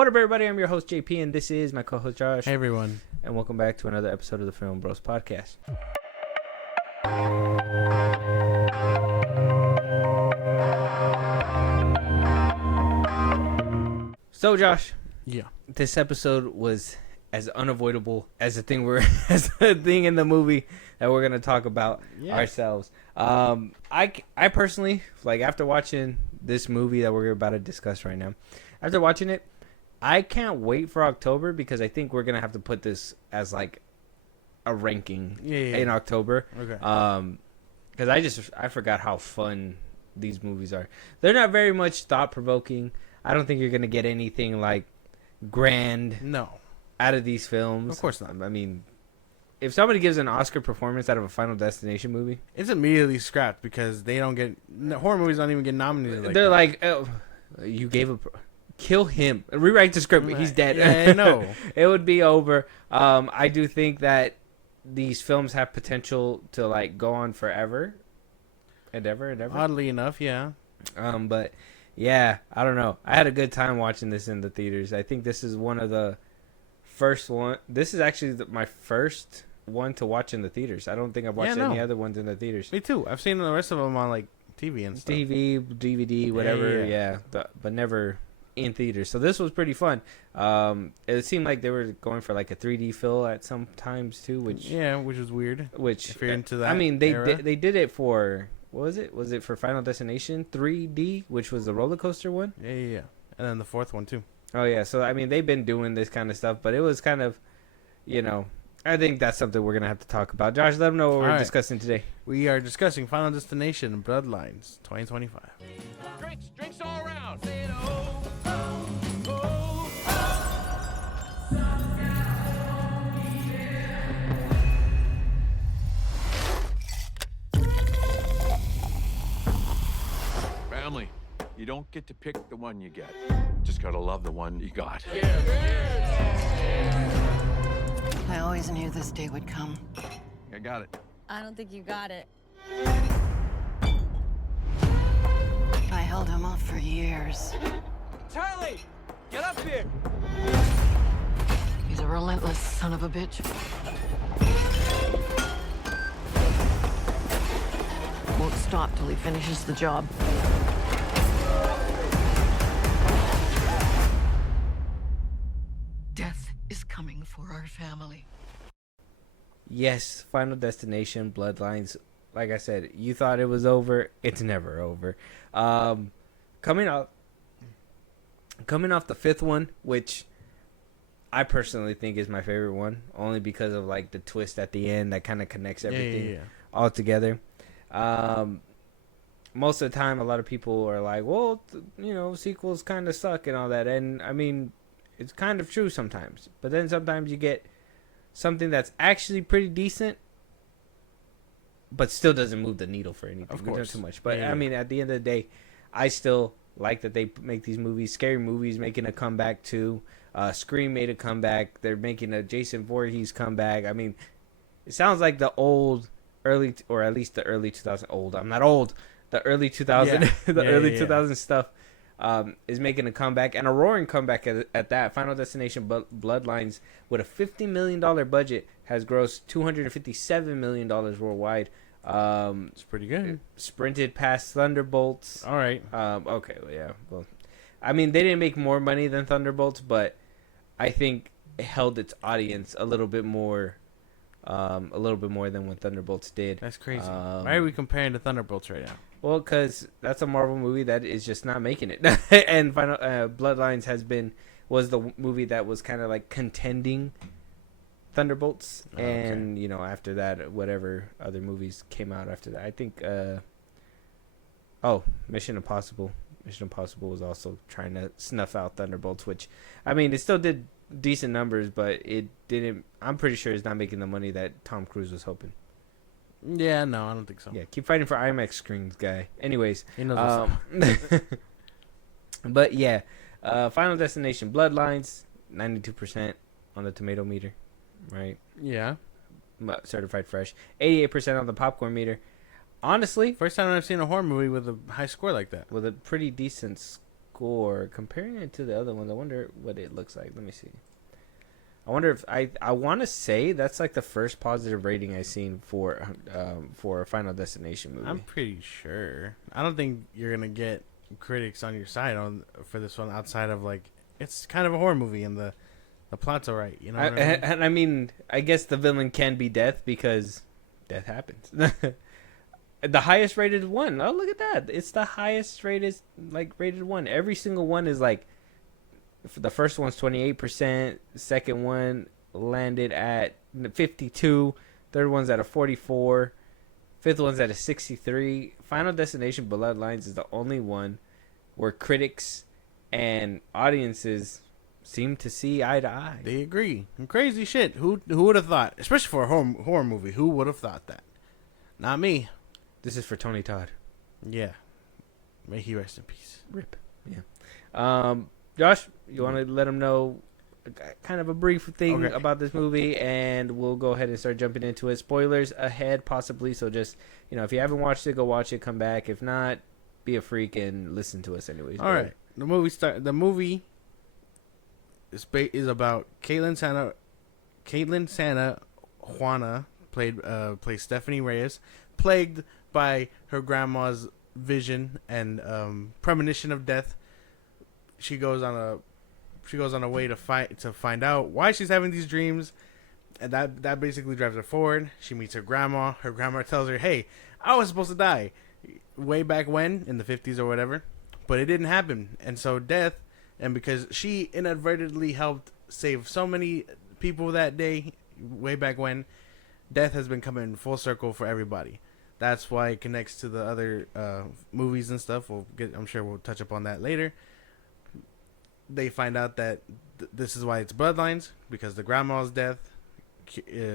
What up, everybody? I'm your host, JP, and this is my co-host, Josh. Hey, everyone. And welcome back to another episode of the FilmBros podcast. So, Josh. Yeah. This episode was as unavoidable as the thing as the thing in the movie that we're gonna talk about ourselves. I personally, like, after watching this movie that we're about to discuss right now, after watching it, I can't wait for October because I think we're gonna have to put this as like a ranking in October. Okay. Because I forgot how fun these movies are. They're not very much thought provoking. I don't think you're gonna get anything like grand out of these films. Of course not. I mean, if somebody gives an Oscar performance out of a Final Destination movie, it's immediately scrapped because they don't get horror movies. Don't even get nominated. They're like, oh, you gave a. Kill him. Rewrite the script. He's dead. Yeah, I know. It would be over. I do think that these films have potential to like go on forever and ever and ever. Oddly enough, yeah. But yeah, I don't know. I had a good time watching this in the theaters. I think this is one of the first one. This is actually my first one to watch in the theaters. I don't think I've watched any other ones in the theaters. Me too. I've seen the rest of them on like TV and stuff. TV, DVD, whatever. Yeah. But never in theaters. So this was pretty fun. It seemed like they were going for like a 3D feel at some times too, which was weird. Which if you're into that, I mean, they did it for, what was it? Was it for Final Destination 3D, which was the roller coaster one? Yeah. And then the fourth one too. Oh yeah. So I mean, they've been doing this kind of stuff, but it was kind of, I think that's something we're gonna have to talk about. Josh, let them know what we're discussing today. We are discussing Final Destination Bloodlines 2025. Drinks all around. Family, you don't get to pick the one you get. Just gotta love the one you got. I always knew this day would come. I got it. I don't think you got it. I held him off for years. Charlie, get up here. He's a relentless son of a bitch. Won't stop till he finishes the job. Death is coming for our family. Yes, Final Destination Bloodlines. Like I said, you thought it was over. It's never over. Coming off the fifth one, which I personally think is my favorite one, only because of like the twist at the end that kind of connects everything all together. Most of the time, a lot of people are like, well, sequels kind of suck and all that. And I mean, it's kind of true sometimes. But then sometimes you get something that's actually pretty decent, but still doesn't move the needle for anything. Of course. Too much. But I mean, at the end of the day, I still like that they make these movies. Scary Movie's making a comeback too. Scream made a comeback. They're making a Jason Voorhees comeback. I mean, it sounds like the early 2000 old. I'm not old. The early 2000 early 2000 stuff is making a comeback, and a roaring comeback at that. Final Destination Bloodlines, with a $50 million budget, has grossed $257 million worldwide. It's pretty good. Sprinted past Thunderbolts. All right. Okay. Well, yeah. Well, I mean, they didn't make more money than Thunderbolts, but I think it held its audience a little bit more than what Thunderbolts did. That's crazy. Why are we comparing to Thunderbolts right now? Well, because that's a Marvel movie that is just not making it. And Final Bloodlines was the movie that was kind of like contending Thunderbolts. And, after that, whatever other movies came out after that. I think, Mission Impossible. Mission Impossible was also trying to snuff out Thunderbolts, which, I mean, it still did decent numbers, but it didn't. I'm pretty sure it's not making the money that Tom Cruise was hoping. Yeah, no, I don't think so. Yeah, keep fighting for IMAX screens, guy. Anyways, he knows what's up. But yeah, Final Destination Bloodlines, 92% on the tomato meter, right? Yeah. Certified fresh. 88% on the popcorn meter. Honestly, first time I've seen a horror movie with a high score like that. With a pretty decent score, comparing it to the other ones, I wonder what it looks like. Let me see. I wonder if I want to say that's like the first positive rating I've seen for a Final Destination movie. I'm pretty sure. I don't think you're gonna get critics on your side for this one outside of like it's kind of a horror movie and the plot's alright. You know. What I mean? And I mean, I guess the villain can be death because death happens. The highest rated one. Oh, look at that! It's the highest rated one. Every single one is like. The first one's 28%. Second one landed at 52. Third one's at a 44. Fifth one's at a 63. Final Destination Bloodlines is the only one where critics and audiences seem to see eye to eye. They agree. And crazy shit. Who would have thought? Especially for a horror movie. Who would have thought that? Not me. This is for Tony Todd. Yeah. May he rest in peace. Rip. Yeah. Josh, you want to let them know kind of a brief thing about this movie, and we'll go ahead and start jumping into it. Spoilers ahead, possibly. So just, if you haven't watched it, go watch it, come back. If not, be a freak and listen to us anyways. All right. The movie is about Caitlin Santa Juana, plays Stephanie Reyes, plagued by her grandma's vision and premonition of death. She goes on a way to find out why she's having these dreams, and that basically drives her forward. She meets her grandma. Her grandma tells her, "Hey, I was supposed to die way back when in the 50s or whatever, but it didn't happen." And so death, and because she inadvertently helped save so many people that day, way back when, death has been coming full circle for everybody. That's why it connects to the other movies and stuff. I'm sure we'll touch upon that later. They find out that this is why it's Bloodlines, because the grandma's death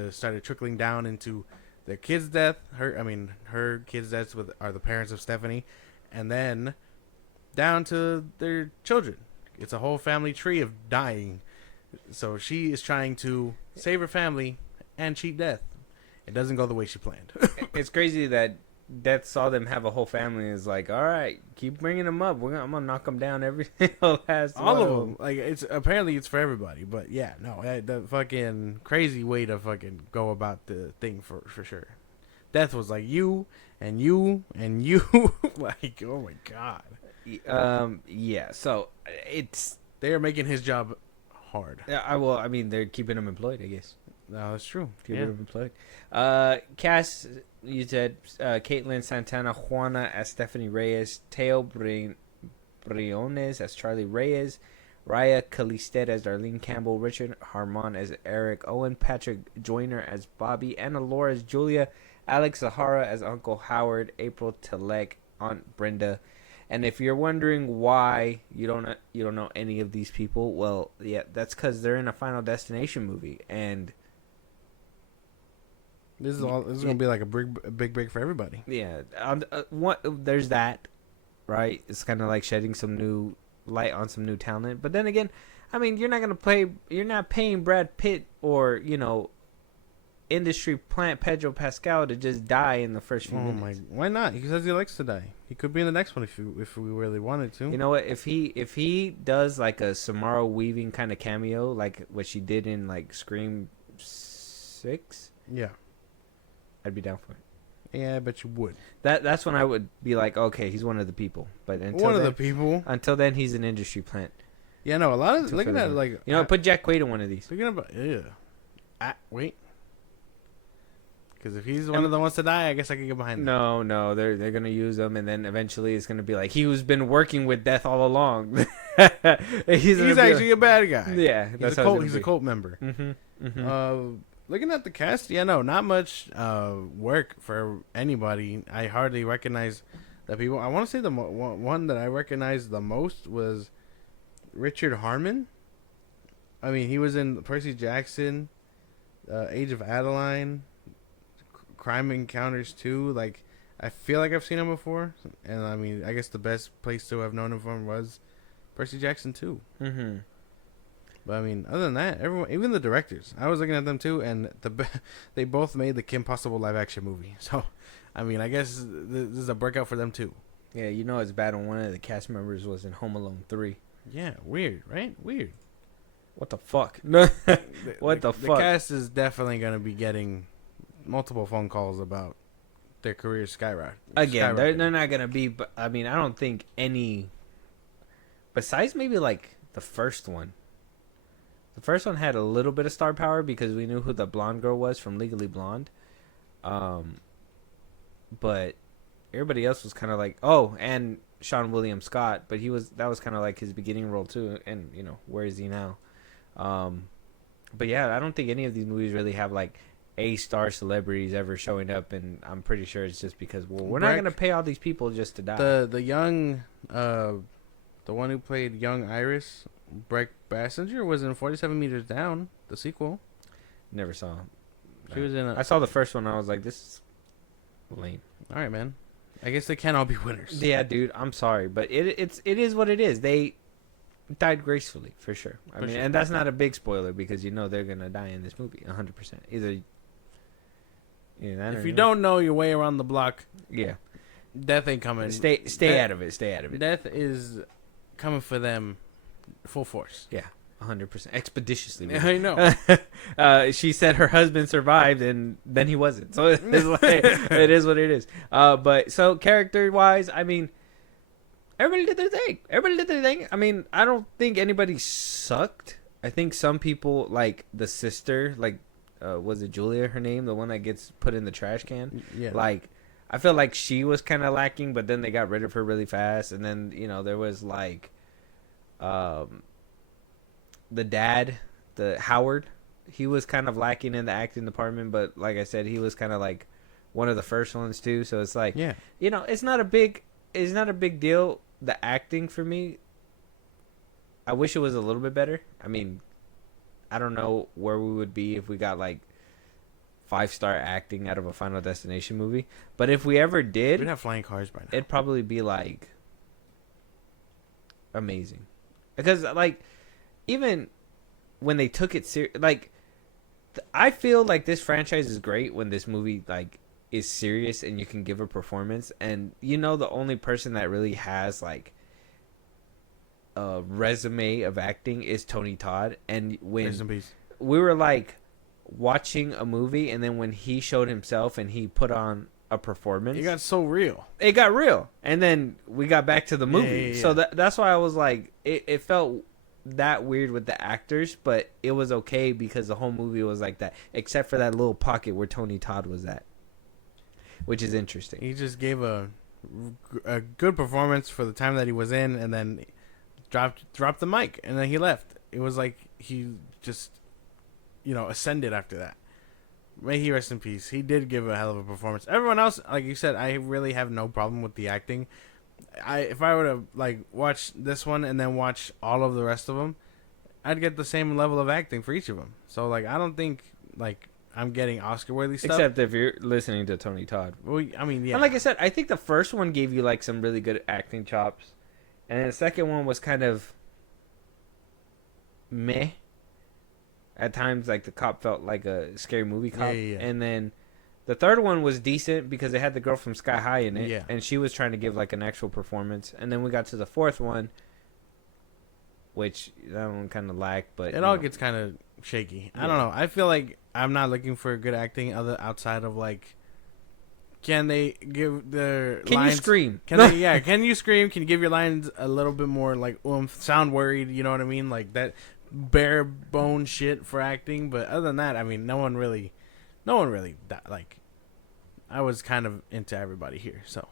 started trickling down into their kids' death. Her kids' deaths are the parents of Stephanie, and then down to their children. It's a whole family tree of dying. So she is trying to save her family and cheat death. It doesn't go the way she planned. It's crazy that Death saw them have a whole family and is like, all right, keep bringing them up. I'm gonna knock them down every single last all one of them. Like it's for everybody. But yeah, no, the fucking crazy way to fucking go about the thing for sure. Death was like you and you and you. Like, oh my god. Yeah. So they are making his job hard. Yeah. I mean, they're keeping him employed, I guess. No, that's true. Keeping him employed. Cast. You said Caitlin Santana Juana as Stephanie Reyes, Teo Briones as Charlie Reyes, Raya Calistad as Darlene Campbell, Richard Harmon as Eric Owen, Patrick Joyner as Bobby, Anna Laura as Julia, Alex Zahara as Uncle Howard, April Telek, Aunt Brenda. And if you're wondering why you don't know any of these people, well, yeah, that's because they're in a Final Destination movie, and this is gonna be like a big break for everybody. Yeah, there's that, right? It's kind of like shedding some new light on some new talent. But then again, I mean, you're not paying Brad Pitt or industry plant Pedro Pascal to just die in the first few minutes. Why not? He says he likes to die. He could be in the next one if we really wanted to. You know what? If he does like a Samara Weaving kind of cameo, like what she did in like Scream 6, yeah. I'd be down for it. Yeah, I bet you would. That's when I would be like, okay, he's one of the people. But until then, he's an industry plant. Yeah, no, a lot of looking at like put Jack Quaid in one of these. Thinking about wait, because if he's one of the ones to die, I guess I can get behind that. No, they're gonna use him, and then eventually it's gonna be like he was been working with Death all along. he's actually a bad guy. Yeah, he's a cult member. Mm-hmm. Looking at the cast, not much work for anybody. I hardly recognize the people. I want to say the one that I recognized the most was Richard Harmon. I mean, he was in Percy Jackson, Age of Adeline, Crime Encounters 2. Like, I feel like I've seen him before. And, I mean, I guess the best place to have known him from was Percy Jackson 2. Mm-hmm. But I mean, other than that, everyone, even the directors, I was looking at them too, and they both made the Kim Possible live action movie. So, I mean, I guess this is a breakout for them too. Yeah, you know it's bad when one of the cast members was in Home Alone 3. Yeah, weird, right? Weird. What the fuck? No. What the The fuck? cast is definitely going to be getting multiple phone calls about their career skyrocket. Again, they're not gonna be. But I mean, I don't think any. Besides maybe like the first one. The first one had a little bit of star power because we knew who the blonde girl was from Legally Blonde. But everybody else was kind of like, oh, and Sean William Scott, but that was kind of like his beginning role too. And you know, where is he now? But yeah, I don't think any of these movies really have like A-star celebrities ever showing up, and I'm pretty sure it's just because we're not gonna pay all these people just to die. The young, the one who played young Iris, Breck Bassinger, was in 47 Meters Down, the sequel. Never saw. She was in. I saw the first one. I was like, this is lame. All right, man. I guess they can't all be winners. Yeah, dude. I'm sorry, but it is what it is. They died gracefully for sure. I mean, and that's not a big spoiler because you know they're gonna die in this movie 100%. Either. Yeah, If you don't know your way around the block, yeah, death ain't coming. stay out of it. Stay out of it. Death is coming for them, full force. Yeah, 100%. Expeditiously. I know. She said her husband survived, and then he wasn't. So it is what it is. But so character-wise, I mean, everybody did their thing. I mean, I don't think anybody sucked. I think some people, like the sister, like, was it Julia, her name? The one that gets put in the trash can? Yeah. Like, I feel like she was kind of lacking, but then they got rid of her really fast. And then, you know, there was, like, the dad, the Howard. He was kind of lacking in the acting department, but like I said, he was kind of like one of the first ones too. So it's like, yeah, you know, it's not a big deal. The acting for me, I wish it was a little bit better. I mean, I don't know where we would be if we got like 5-star acting out of a Final Destination movie. But if we ever did, we'd have flying cars by now. it'd probably be like amazing. Because like even when they took it serious, like I feel like this franchise is great when this movie like is serious and you can give a performance. And you know, the only person that really has like a resume of acting is Tony Todd. And when we were like watching a movie, and then when he showed himself and he put on a performance, it got so real. It got real, and then we got back to the movie. Yeah. So that's why I was like, it felt that weird with the actors, but it was okay because the whole movie was like that, except for that little pocket where Tony Todd was at, which is interesting. He just gave a good performance for the time that he was in, and then dropped the mic, and then he left. It was like he just, ascended after that. May he rest in peace. He did give a hell of a performance. Everyone else, like you said, I really have no problem with the acting. If I were to like watch this one and then watch all of the rest of them, I'd get the same level of acting for each of them. So like, I don't think like I'm getting Oscar-worthy stuff. Except if you're listening to Tony Todd. Well, I mean, yeah. And like I said, I think the first one gave you like some really good acting chops, and then the second one was kind of meh. At times, like the cop felt like a scary movie cop, Yeah. And then the third one was decent because it had the girl from Sky High in it, and she was trying to give like an actual performance. And then we got to the fourth one, which that one kind of lacked, but it all gets kind of shaky. Yeah. I don't know. I feel like I'm not looking for good acting outside of like, can they give their lines? Can you scream? Can you scream? Can you give your lines a little bit more like sound worried? You know what I mean? Like that bare bone shit for acting. But other than that, I mean, no one really like. I was kind of into everybody here, so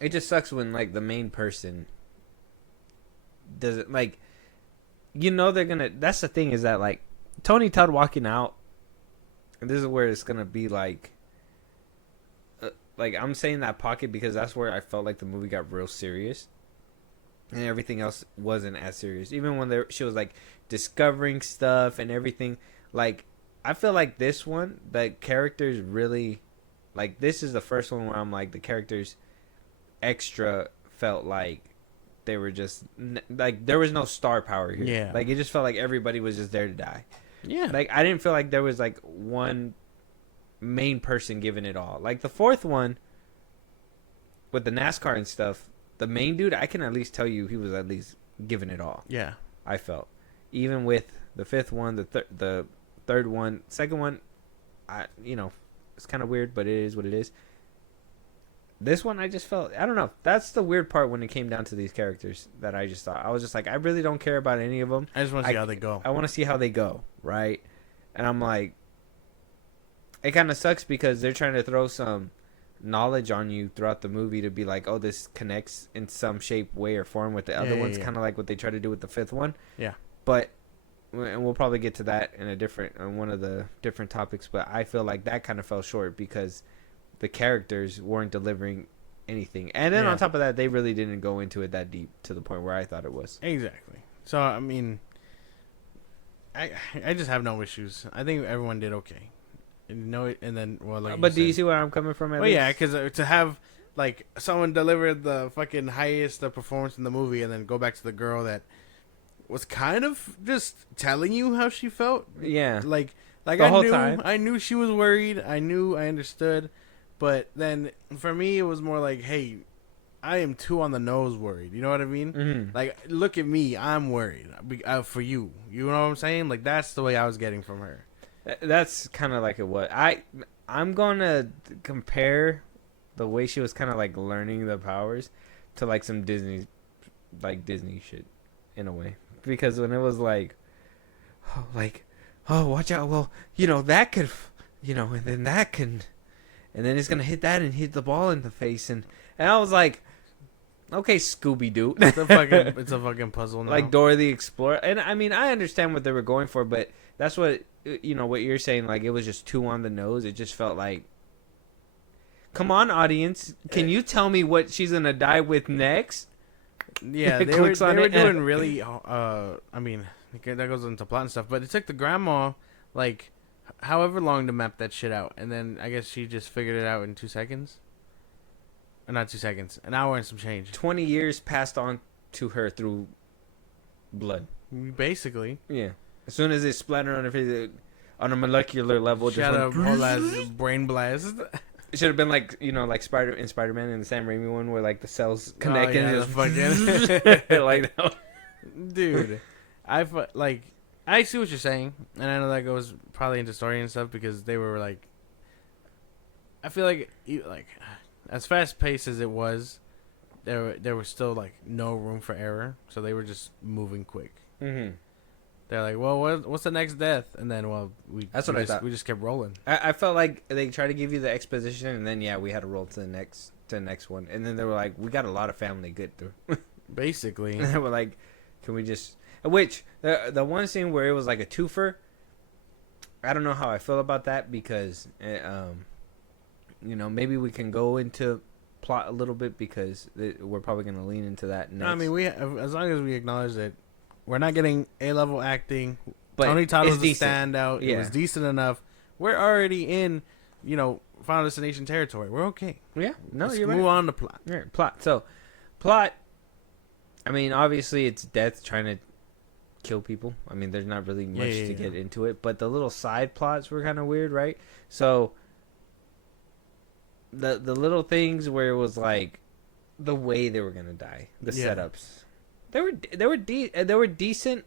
it just sucks when like the main person doesn't like. They're gonna. That's the thing is that like Tony Todd walking out, and this is where it's gonna be like I'm saying that pocket because that's where I felt like the movie got real serious, and everything else wasn't as serious. Even when she was like discovering stuff and everything, like I feel like this one, the characters really, like this is the first one where I'm like the characters extra felt like they were just like there was no star power here. Yeah, like it just felt like everybody was just there to die. Yeah, like I didn't feel like there was like one main person giving it all. Like the fourth one with the NASCAR and stuff, the main dude, I can at least tell you he was at least giving it all. Yeah. I felt, even with the fifth one, the third one, second one, it's kind of weird, but it is what it is. This one, I just felt, I don't know. That's the weird part when it came down to these characters that I just thought. I was just like, I really don't care about any of them. I just want to see how they go. I want to see how they go, right? And I'm like, it kind of sucks because they're trying to throw some knowledge on you throughout the movie to be like, oh, this connects in some shape, way, or form with the other ones, kind of like what they try to do with the fifth one. Yeah. But, and we'll probably get to that in on one of the different topics, but I feel like that kind of fell short because the characters weren't delivering anything. And then on top of that, they really didn't go into it that deep to the point where I thought it was. Exactly. So, I mean, I just have no issues. I think everyone did okay. And then, well, like but do you see where I'm coming from? Well, yeah, because to have, like, someone deliver the fucking highest performance in the movie and then go back to the girl that was kind of just telling you how she felt. Yeah. Like the whole time. I knew she was worried. I understood. But then for me, it was more like, hey, I am too on the nose worried. You know what I mean? Mm-hmm. Like, look at me. I'm worried for you. You know what I'm saying? Like, that's the way I was getting from her. That's kind of like it was. I'm going to compare the way she was kind of like learning the powers to like some Disney shit in a way. Because when it was like, oh, watch out. Well, that could, and then that can... And then it's going to hit that and hit the ball in the face. And I was like, okay, Scooby-Doo. It's a fucking puzzle now. Like Dora the Explorer. And I mean, I understand what they were going for, but that's what, what you're saying. Like, it was just too on the nose. It just felt like, come on, audience. Can you tell me what she's going to die with next? Yeah, they were doing really, I mean, that goes into plot and stuff. But it took the grandma, like... however long to map that shit out, and then I guess she just figured it out in 2 seconds. Or not 2 seconds, an hour and some change. 20 years passed on to her through blood. Basically. Yeah. As soon as it splattered on her face, on a molecular level, she had a whole ass brain blast. It should have been like, like Spider-Man in the Sam Raimi one, where like the cells connect and just fucking like that. Dude, I see what you're saying, and I know that goes probably into story and stuff because they were like, I feel like as fast paced as it was, there was still like no room for error, so they were just moving quick. Mm-hmm. They're like, well, what's the next death? And then, I thought. We just kept rolling. I felt like they tried to give you the exposition, and then we had to roll to the next one, and then they were like, we got a lot of family to get through. Basically, and they were like, can we just? Which the one scene where it was like a twofer, I don't know how I feel about that because, maybe we can go into plot a little bit because we're probably going to lean into that next. I mean, as long as we acknowledge that we're not getting A-level acting, but Tony Todd's a standout. Yeah. It was decent enough. We're already in, Final Destination territory. We're okay. Yeah, no, Let's you're move on to plot. Right, plot. So, plot. I mean, obviously, it's death trying to kill people. I mean, there's not really much to get into it, but the little side plots were kind of weird, right? So the little things where it was like the way they were gonna die, the setups, they were decent.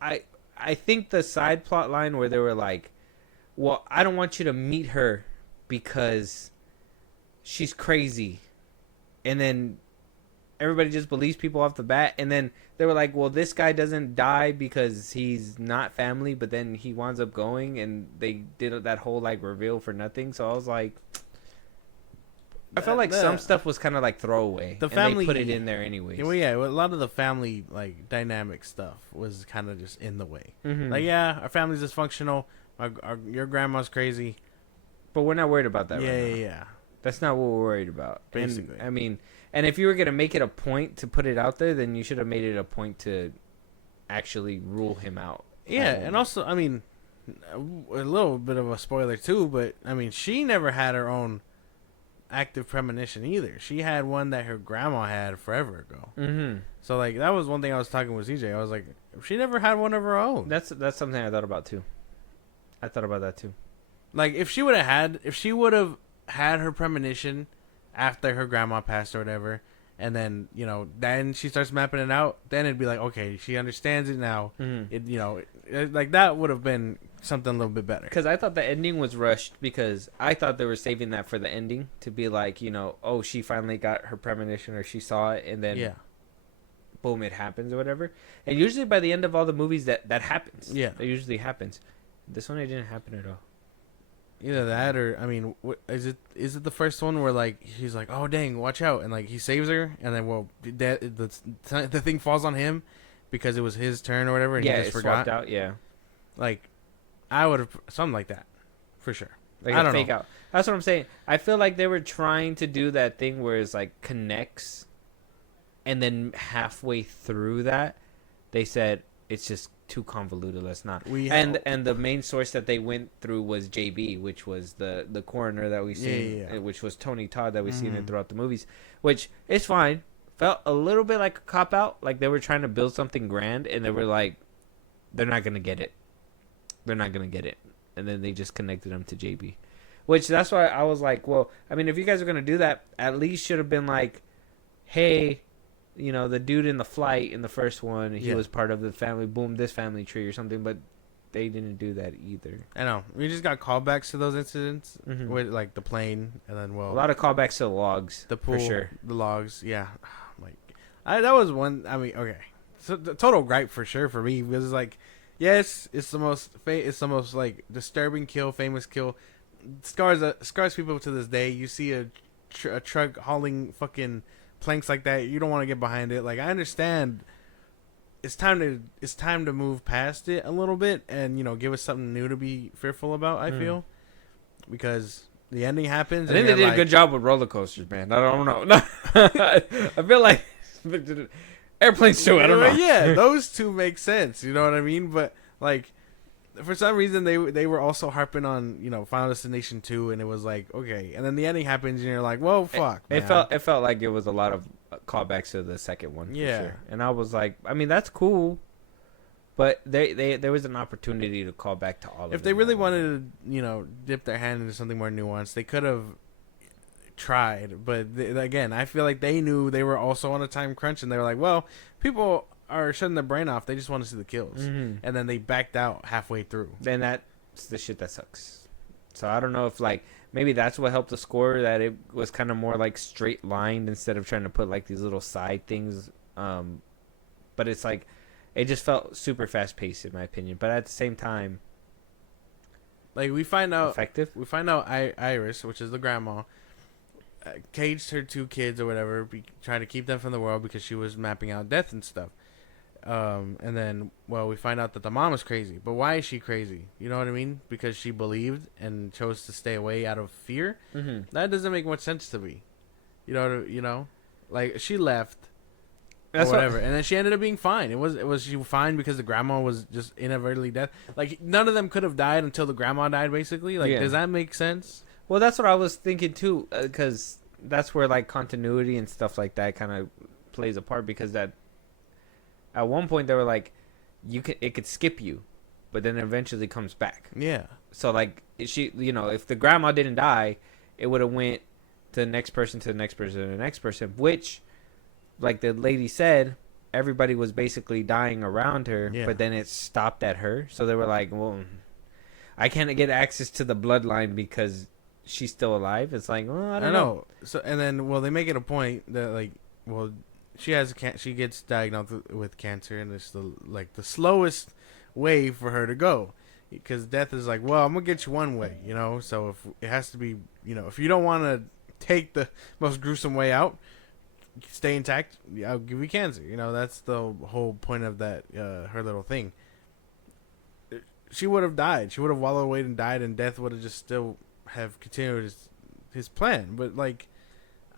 I think the side plot line where they were like, well, I don't want you to meet her because she's crazy, and then everybody just believes people off the bat, and then they were like, well, this guy doesn't die because he's not family, but then he winds up going, and they did that whole like reveal for nothing. So I was like, I felt like some stuff was kind of like throwaway. The family, and they put it in there anyways. Well, yeah, a lot of the family like dynamic stuff was kind of just in the way. Mm-hmm. Like, yeah, our family's dysfunctional. Your grandma's crazy, but we're not worried about that. Yeah. That's not what we're worried about. Basically, I mean. And if you were going to make it a point to put it out there, then you should have made it a point to actually rule him out. Yeah, and also, I mean, a little bit of a spoiler too, but, I mean, she never had her own active premonition either. She had one that her grandma had forever ago. Mm-hmm. So, like, that was one thing I was talking with CJ. I was like, she never had one of her own. That's something I thought about too. I thought about that too. Like, if she would have had her premonition after her grandma passed or whatever, and then then she starts mapping it out. Then it'd be like, okay, she understands it now. Like that would have been something a little bit better. Because I thought the ending was rushed because I thought they were saving that for the ending to be like, oh, she finally got her premonition or she saw it and then boom, it happens or whatever. And usually by the end of all the movies that happens. Yeah. That usually happens. This one, it didn't happen at all. Either that or, I mean, is it the first one where, like, he's like, oh, dang, watch out, and, like, he saves her, and then, well, the thing falls on him because it was his turn or whatever, and he just forgot. Swapped out, yeah. Like, I would have, something like that, for sure. Like I don't fake know. out. That's what I'm saying. I feel like they were trying to do that thing where it's, like, connects, and then halfway through that, they said, it's just too convoluted, let's not. And the main source that they went through was JB, which was the coroner that we seen, which was Tony Todd that we seen in throughout the movies, which is fine. Felt a little bit like a cop out, like they were trying to build something grand and they were like, they're not gonna get it, and then they just connected them to JB, which that's why I was like, well, I mean, if you guys are gonna do that, at least should have been like, hey, the dude in the flight in the first one, he was part of the family, boom, this family tree or something, but they didn't do that either. I know. We just got callbacks to those incidents with, like, the plane, and then, well... A lot of callbacks to the logs, the pool, for sure. The logs, yeah. Like, that was one, I mean, okay. So, the total gripe, for sure, for me, was, like, yes, it's the most, like, disturbing kill, famous kill. Scars people to this day. You see a truck hauling fucking... planks like that, you don't want to get behind it. Like, I understand it's time to move past it a little bit and give us something new to be fearful about. I feel, because the ending happens. I think they did a good job with roller coasters, man. I don't know. I feel like airplanes too. I don't know. Yeah, those two make sense. You know what I mean? But, like, for some reason they were also harping on Final Destination 2, and it was like, okay, and then the ending happens and you're like, well, fuck. It felt like it was a lot of callbacks to the second one. Yeah, for sure. And I was like, I mean, that's cool, but there was an opportunity to call back to all of them. If they really wanted to dip their hand into something more nuanced, they could have tried. But again, I feel like they knew they were also on a time crunch, and they were like, well, people are shutting their brain off. They just want to see the kills. And then they backed out halfway through. Then that's the shit that sucks. So I don't know if, like, maybe that's what helped the score, that it was kind of more like straight lined instead of trying to put like these little side things. But it's like, it just felt super fast paced in my opinion. But at the same time, like, we find out effective. We find out Iris, which is the grandma, caged her 2 kids or whatever, trying to keep them from the world because she was mapping out death and stuff. And then, well, we find out that the mom is crazy. But why is she crazy? You know what I mean? Because she believed and chose to stay away out of fear. That doesn't make much sense to me. You know, like, she left. That's or whatever, and then she ended up being fine. It was she fine because the grandma was just inadvertently dead. Like, none of them could have died until the grandma died. Basically, like, does that make sense? Well, that's what I was thinking too, because that's where, like, continuity and stuff like that kind of plays a part. Because that at one point they were like, it could skip you, but then eventually comes back. Yeah. So, like, she, if the grandma didn't die, it would have went to the next person, to the next person, to the next person, which, like the lady said, everybody was basically dying around her, but then it stopped at her. So they were like, well, I can't get access to the bloodline because she's still alive. It's like, well, I don't know. So, and then, well, they make it a point that, like, well, she gets diagnosed with cancer, and it's the slowest way for her to go, because death is like, well, I'm gonna get you one way, so if it has to be, if you don't want to take the most gruesome way out, stay intact, I'll give you cancer. That's the whole point of that, her little thing. She would have died. She would have wallowed away and died, and death would have just still have continued his plan. But, like,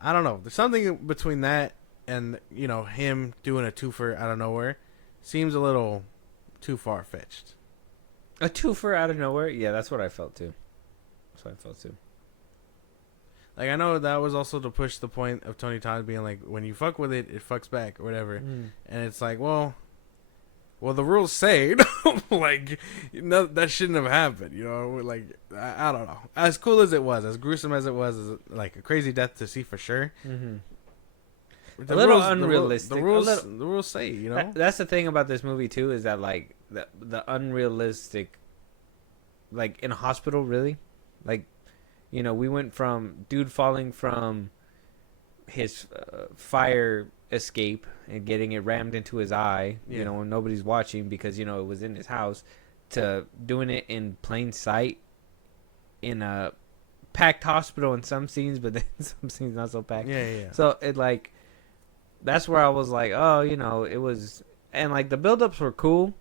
I don't know. There's something between that and, him doing a twofer out of nowhere seems a little too far-fetched. A twofer out of nowhere? Yeah, that's what I felt too. Like, I know that was also to push the point of Tony Todd being like, when you fuck with it, it fucks back or whatever. And it's like, well, the rules say, like, that shouldn't have happened, Like, I don't know. As cool as it was, as gruesome as it was, like, a crazy death to see for sure. The little rules, unrealistic. The rules say, you know. That's the thing about this movie too, is that like the unrealistic, like in a hospital, really, like, you know, we went from dude falling from his fire escape and getting it rammed into his eye, you know, when nobody's watching because, you know, it was in his house, to doing it in plain sight in a packed hospital in some scenes, but then some scenes not so packed. Yeah. So it like, that's where I was like, oh, you know, it was, and like the buildups were cool,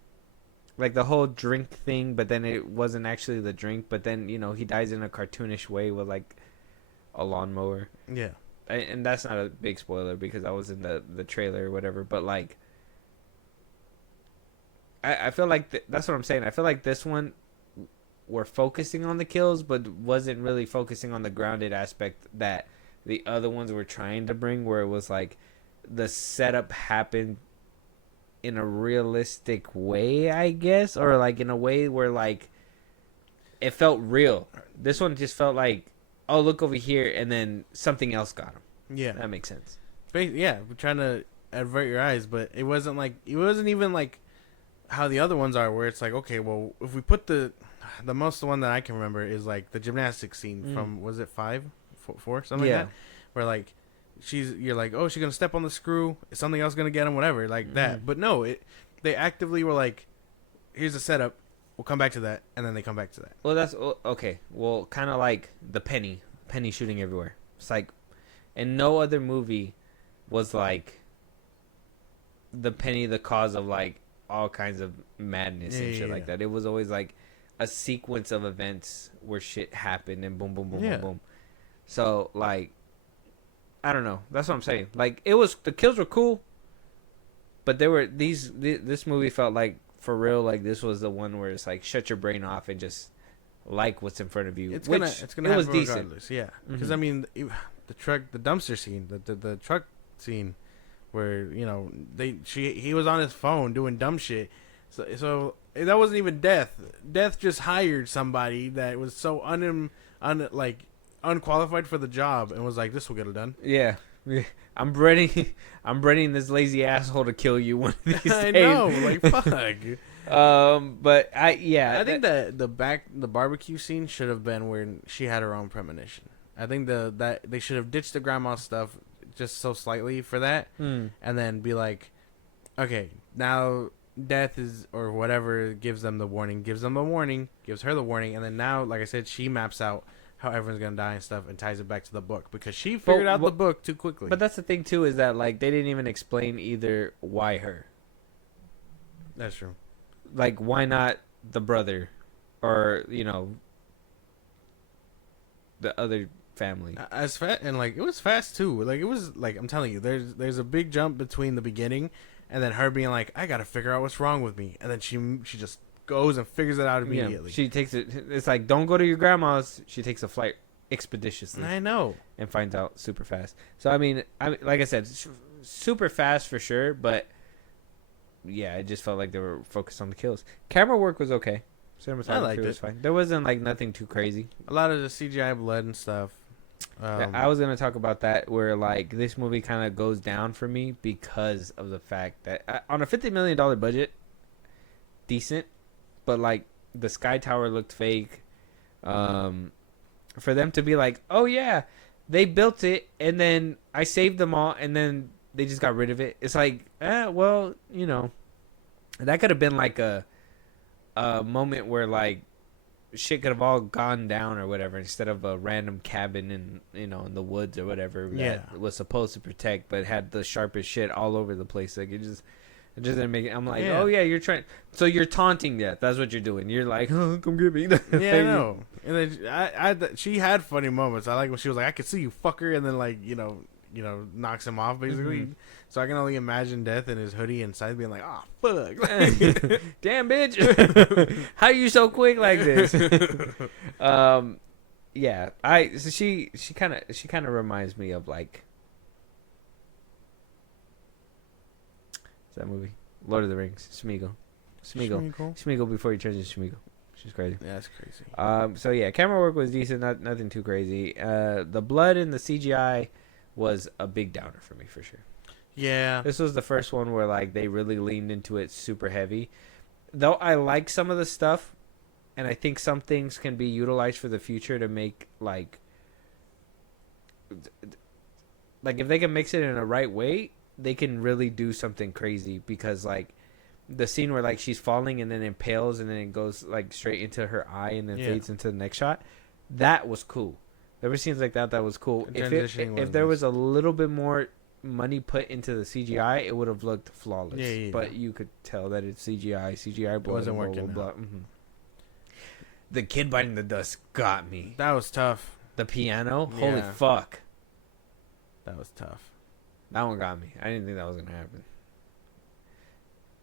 like the whole drink thing, but then it wasn't actually the drink. But then, you know, he dies in a cartoonish way with like a lawnmower. Yeah. And that's not a big spoiler because I was in the trailer or whatever. But like, I feel like that's what I'm saying. I feel like this one, we're focusing on the kills, but wasn't really focusing on the grounded aspect that the other ones were trying to bring, where it was like the setup happened in a realistic way, I guess, or like in a way where like it felt real. This one just felt like, oh, look over here, and then something else got him. Yeah, that makes sense. Yeah, we're trying to avert your eyes, but it wasn't even like how the other ones are, where it's like, okay, well, if we put the most one that I can remember is like the gymnastics scene from, was it 4 something like that, where like you're like, oh, she's gonna step on the screw, is something else gonna get him, whatever, like that. But no, they actively were like, here's a setup, we'll come back to that, and then they come back to that. Well, that's okay. Well, kind of like the penny shooting everywhere. It's like, and no other movie was like the penny the cause of like all kinds of madness and shit like that. It was always like a sequence of events where shit happened and boom, boom, boom, boom, boom. So like, I don't know. That's what I'm saying. Like, it was, the kills were cool, but there were this movie felt like, for real, like this was the one where it's like, shut your brain off and just like what's in front of you. It was decent. Yeah, because I mean, the dumpster scene, the truck scene, where, you know, he was on his phone doing dumb shit. So that wasn't even Death. Death just hired somebody that was so unqualified for the job and was like, this will get it done. Yeah. I'm ready this lazy asshole to kill you one of these days. I know, like, fuck. But I think that the barbecue scene should have been where she had her own premonition. I think that they should have ditched the grandma stuff just so slightly for that, and then be like, okay, now Death is, or whatever, gives her the warning, and then now, like I said, she maps out how everyone's gonna die and stuff, and ties it back to the book because she figured out the book too quickly. But that's the thing too, is that like they didn't even explain either why her. That's true. Like, why not the brother, or, you know, the other family? As fast, and like it was fast too. Like, it was like, I'm telling you, there's a big jump between the beginning and then her being like, I gotta figure out what's wrong with me, and then she just goes and figures it out immediately. She takes it. It's like, don't go to your grandma's. She takes a flight expeditiously. I know, and finds out super fast. So I mean, like I said, super fast for sure. But yeah, it just felt like they were focused on the kills. Camera work was okay. Cinematography was fine. There wasn't like nothing too crazy. A lot of the CGI blood and stuff. I was gonna talk about that, where like this movie kind of goes down for me because of the fact that on a $50 million budget, decent, but like the Sky Tower looked fake. For them to be like, oh yeah, they built it and then I saved them all and then they just got rid of it. It's like, well, you know, that could have been like a moment where like shit could have all gone down or whatever, instead of a random cabin in, you know, in the woods or whatever that was supposed to protect, but had the sharpest shit all over the place. Like, it just didn't make it. I'm like, oh yeah, you're you're taunting Death. That's what you're doing. You're like, oh, come get me. Yeah, I know. And then she had funny moments. I like when she was like, I could see you, fucker, and then like, you know, knocks him off basically. Mm-hmm. So I can only imagine Death in his hoodie inside being like, oh fuck, damn bitch, how you so quick like this? Yeah, so she kind of reminds me of like, that movie, Lord of the Rings, Smeagol before he turns into Smeagol. She's crazy. Yeah, that's crazy. So yeah, camera work was decent, nothing too crazy. The blood and the CGI was a big downer for me, for sure. Yeah. This was the first one where like they really leaned into it super heavy. Though I like some of the stuff, and I think some things can be utilized for the future to make like if they can mix it in a right way, they can really do something crazy. Because like the scene where like she's falling and then impales and then it goes like straight into her eye and then fades into the next shot, that was cool. There were scenes like that was cool. If there was a little bit more money put into the CGI, it would have looked flawless. Yeah. But you could tell that it's CGI. CGI blood wasn't working. The kid biting the dust got me. That was tough. The piano, Yeah. holy fuck, That was tough. that one got me. I didn't think that was gonna happen.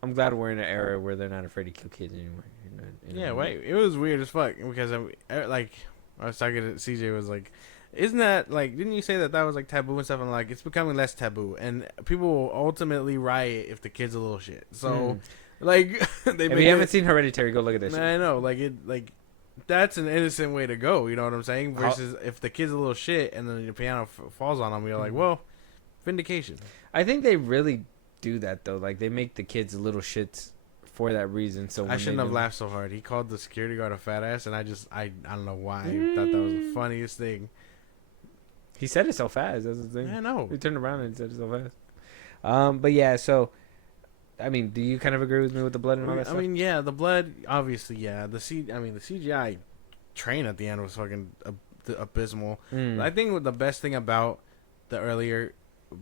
I'm glad we're in an era where they're not afraid to kill kids anymore. Yeah, wait. It was weird as fuck because I was talking to CJ was like, isn't that like? Didn't you say that was like taboo and stuff? And like, it's becoming less taboo, and people will ultimately riot if the kid's a little shit. So, like, they. If you haven't seen Hereditary, go look at this. I know, that's an innocent way to go. You know what I'm saying? Versus if the kid's a little shit and then the piano falls on him, you're like, well, vindication. I think they really do that though. Like they make the kids little shits for that reason. So I shouldn't have laughed so hard. He called the security guard a fat ass, and I don't know why. I thought that was the funniest thing. He said it so fast. That's the thing. I know. He turned around and said it so fast. But yeah, so I mean, do you kind of agree with me with the blood and all that stuff? I mean, yeah, the blood, obviously, yeah. The CGI train at the end was fucking abysmal. I think the best thing about the earlier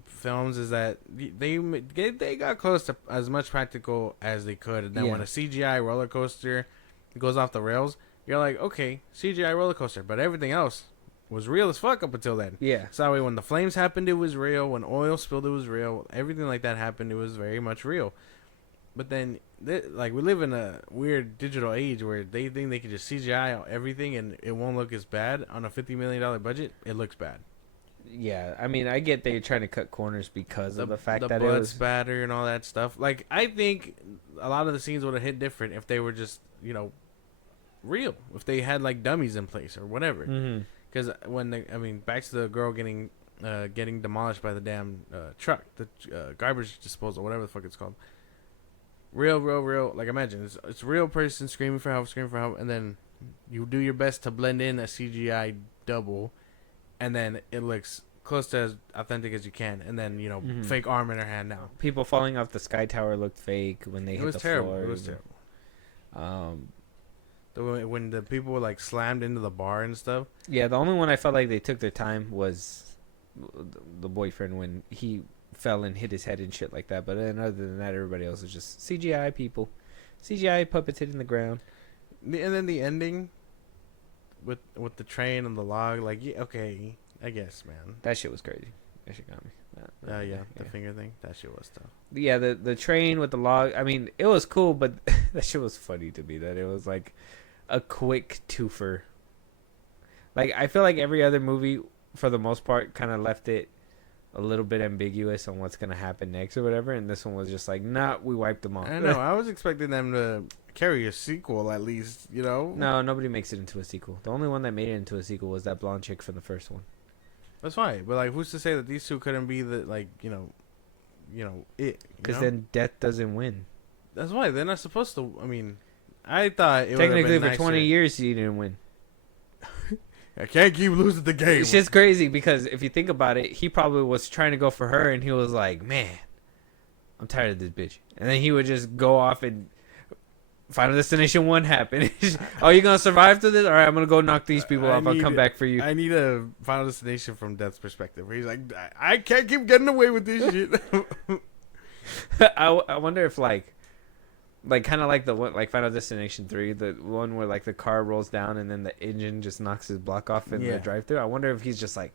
films is that they got close to as much practical as they could, and then when a CGI roller coaster goes off the rails, you're like, okay, CGI roller coaster, but everything else was real as fuck up until then. Yeah. So that way, when the flames happened, it was real. When oil spilled, it was real. Everything like that happened, it was very much real. But then, like, we live in a weird digital age where they think they can just CGI everything and it won't look as bad. On a $50 million budget, it looks bad. Yeah, I mean, I get they're trying to cut corners because of the fact that blood it was spatter and all that stuff. Like, I think a lot of the scenes would have hit different if they were just, real. If they had like dummies in place or whatever. Because back to the girl getting demolished by the damn truck, the garbage disposal, whatever the fuck it's called. Real. Like, imagine it's a real person screaming for help, and then you do your best to blend in a CGI double, and then it looks close to as authentic as you can, and then fake arm in her hand now. People falling off the Sky Tower looked fake when they hit the floor. It was terrible. When the people were like slammed into the bar and stuff. Yeah, the only one I felt like they took their time was the boyfriend when he fell and hit his head and shit like that. But then other than that, everybody else was just CGI people, CGI puppets hitting the ground. And then the ending with the train and the log, like, yeah, okay, I guess, man. That shit was crazy. That shit got me. The finger thing, that shit was tough. Yeah, the train with the log. I mean, it was cool, but that shit was funny to me. That it was like a quick twofer. Like, I feel like every other movie, for the most part, kind of left it a little bit ambiguous on what's gonna happen next or whatever, and this one was just like, nah, we wiped them off. I know. I was expecting them to carry a sequel at least, No, nobody makes it into a sequel. The only one that made it into a sequel was that blonde chick from the first one. That's fine, but like, who's to say that these two couldn't be the it? Because then death doesn't win. That's why they're not supposed to. I mean, I thought it technically been for 20 years he didn't win. I can't keep losing the game. It's just crazy because if you think about it, he probably was trying to go for her, and he was like, "Man, I'm tired of this bitch," and then he would just go off and Final Destination 1 happened. Oh, you gonna survive through this? All right, I'm gonna go knock these people off. I'll come back for you. I need a Final Destination from Death's perspective, where he's like, I can't keep getting away with this shit. I wonder if like kind of like the one, like Final Destination 3, the one where like the car rolls down and then the engine just knocks his block off in the drive-thru. I wonder if he's just like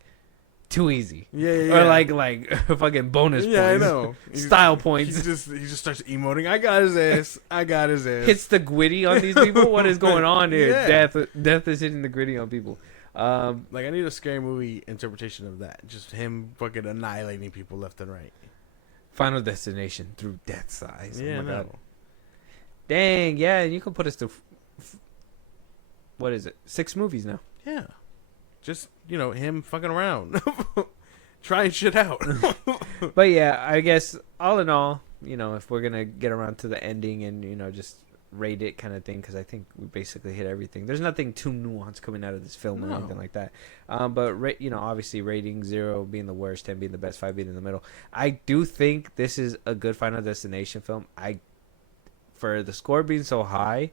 too easy. Yeah. Or like fucking bonus points. Yeah, I know. Style points. He just starts emoting. I got his ass. Hits the gritty on these people. What is going on here? Yeah. Death is hitting the gritty on people. Like, I need a scary movie interpretation of that. Just him fucking annihilating people left and right. Final Destination through Death's eyes. Yeah, oh my God. Dang, yeah, and you can put us to what is it? 6 movies now. Yeah. Just, him fucking around. trying shit out. But yeah, I guess all in all, if we're gonna get around to the ending and just rate it kind of thing, because I think we basically hit everything. There's nothing too nuanced coming out of this film or anything like that. But obviously rating 0 being the worst, 10 being the best, 5 being in the middle. I do think this is a good Final Destination film. For the score being so high,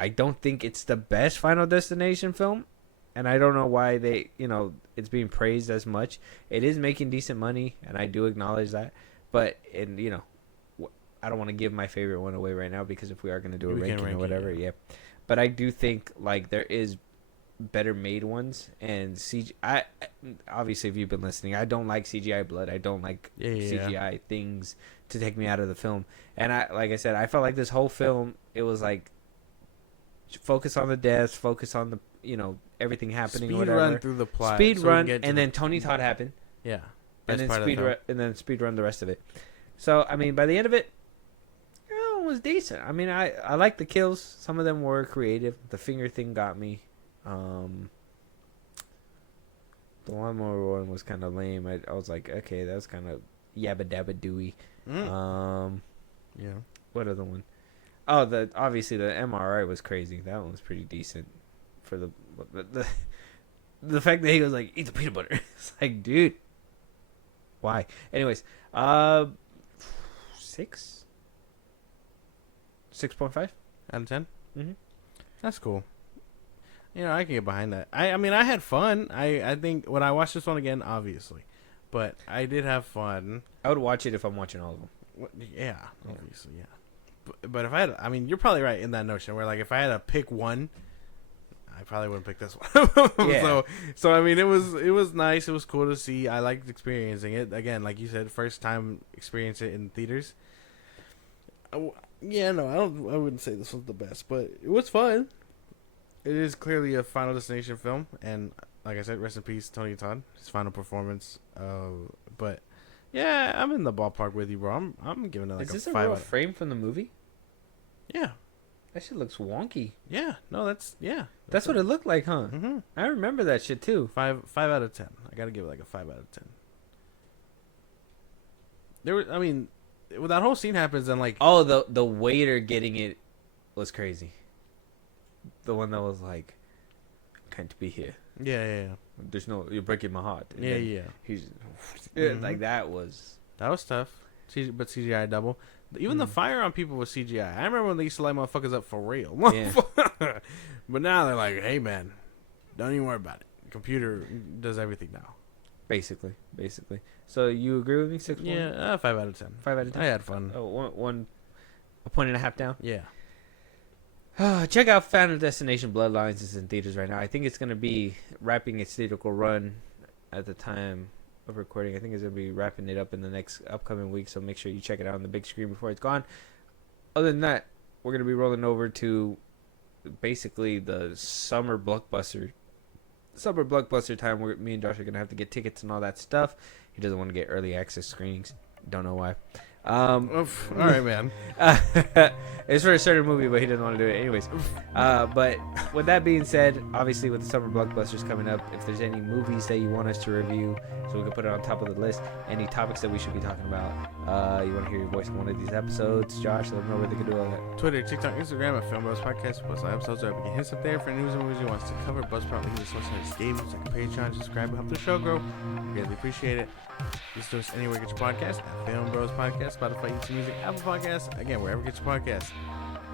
I don't think it's the best Final Destination film, and I don't know why it's being praised as much. It is making decent money, and I do acknowledge that. But I don't want to give my favorite one away right now, because if we are going to do a ranking or whatever, yeah. But I do think there is better made ones, and CGI. Obviously, if you've been listening, I don't like CGI blood. I don't like CGI things to take me out of the film. And like I said, I felt like this whole film, it was like focus on the deaths, focus on the everything happening. Speed whatever. run through the plot. Speed run, and then Tony Todd happened. Yeah, and then speed run the rest of it. So I mean, by the end of it, it was decent. I mean, I like the kills. Some of them were creative. The finger thing got me. The lawnmower one was kind of lame. I was like, okay, that was kind of yabba dabba dooey. Yeah. What other one? Oh, obviously the MRI was crazy. That one was pretty decent. For the fact that he was like, eat the peanut butter. It's like, dude, why? Anyways, 6. 6.5 out of 10. Mm-hmm. That's cool. I can get behind that. I mean, I had fun. I think when I watched this one again, obviously, but I did have fun. I would watch it if I'm watching all of them. Yeah, obviously, yeah. But if I had, I mean, you're probably right in that notion where, like, if I had to pick one, I probably wouldn't pick this one. Yeah. So I mean, it was nice. It was cool to see. I liked experiencing it again. Like you said, first time experience it in theaters. Yeah, no, I wouldn't say this was the best, but it was fun. It is clearly a Final Destination film, and like I said, rest in peace, Tony Todd, his final performance. But yeah, I'm in the ballpark with you, bro. I'm giving it like Is this a a 5 real frame from the movie? Yeah, That shit looks wonky. yeah. No, that's That's what it looked like, huh? Mm-hmm. I remember that shit too. 5 out of 10. I gotta give it like a 5 out of 10. I mean, when that whole scene happens, and like, Oh, the waiter getting it was crazy. The one that was like, "Can't be here. yeah. You're breaking my heart." And Yeah, then yeah. He's Mhm. like that was. That was tough. But CGI double. Even the fire on people was CGI. I remember when they used to light motherfuckers up for real. Yeah. But now they're like, hey, man, don't even worry about it. The computer does everything now. Basically. So you agree with me? 6. Yeah, 5 out of 10. 5 out of 10. I had fun. Oh, a point and a half down. Yeah. Check out Final Destination Bloodlines. It's in theaters right now. I think it's going to be wrapping its theatrical run at the time of recording. I think it's going to be wrapping it up in the next upcoming week, so make sure you check it out on the big screen before it's gone. Other than that, we're going to be rolling over to basically the summer blockbuster time where me and Josh are going to have to get tickets and all that stuff. He doesn't want to get early access screenings. Don't know why. All right, man. It's for a certain movie, but he doesn't want to do it anyways. But with that being said, obviously with the summer blockbusters coming up, if there's any movies that you want us to review so we can put it on top of the list, any topics that we should be talking about, you want to hear your voice in one of these episodes, Josh, let them know where they can do all that. Twitter, TikTok, Instagram at FilmBros Podcast. Post episodes are up. You can hit us up there for news and movies you want us to cover. Buzzsprout, link to social games like Patreon. Subscribe, help the show grow. Really appreciate it. Listen to us anywhere you get your podcast at FilmBros Podcast, Spotify, YouTube Music, Apple Podcasts. Again, wherever you get your podcasts.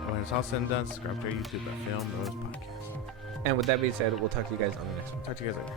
And when it's all said and done, subscribe to our YouTube at FilmBros Podcast. And with that being said, we'll talk to you guys on the next one. Talk to you guys later.